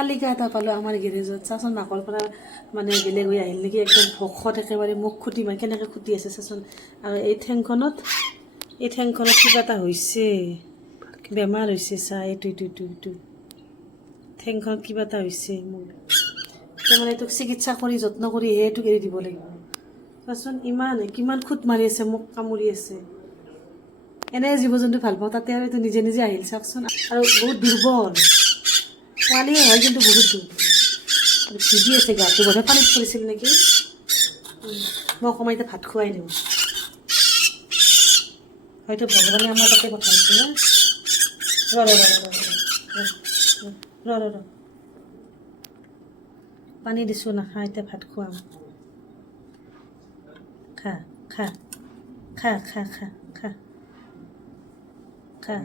শালিকা এটা পালোঁ আমাৰ গেৰেজত। চাচোন মাকৰ পৰা মানে বেলেগ হৈ আহিল নেকি, একদম ভোকত একেবাৰে মুখ খুটি মানে কেনেকৈ খুটি আছে চাচোন। আৰু এই ঠেংখনত কিবা এটা হৈছে, বেমাৰ হৈছে চা, এইটো ঠেংখনত কিবা এটা হৈছে। মোক তাৰমানে এইটোক চিকিৎসা কৰি যত্ন কৰি এইটোক এৰি দিব লাগিব। চাচোন কিমান খুট মাৰি আছে, মোক কামুৰি আছে। এনে জীৱ জন্তু ভাল পাওঁ, তাতে আৰু এইটো নিজে নিজে আহিল চাওকচোন। আৰু বহুত দুৰ্বল পোৱালিয়ে হয়, কিন্তু বহুত দুৰ্বল। ভিজি আছে গাটো, বোধহয় পানীত পৰিছিল নেকি। মই অকণমান এতিয়া ভাত খুৱাই দিওঁ। হয়তো ভগৱানে আমাৰ তাতে পঠাইছে না। ৰ পানী দিছোঁ, নাখা, এতিয়া ভাত খুৱাম। খা খা খা খা খা খা খা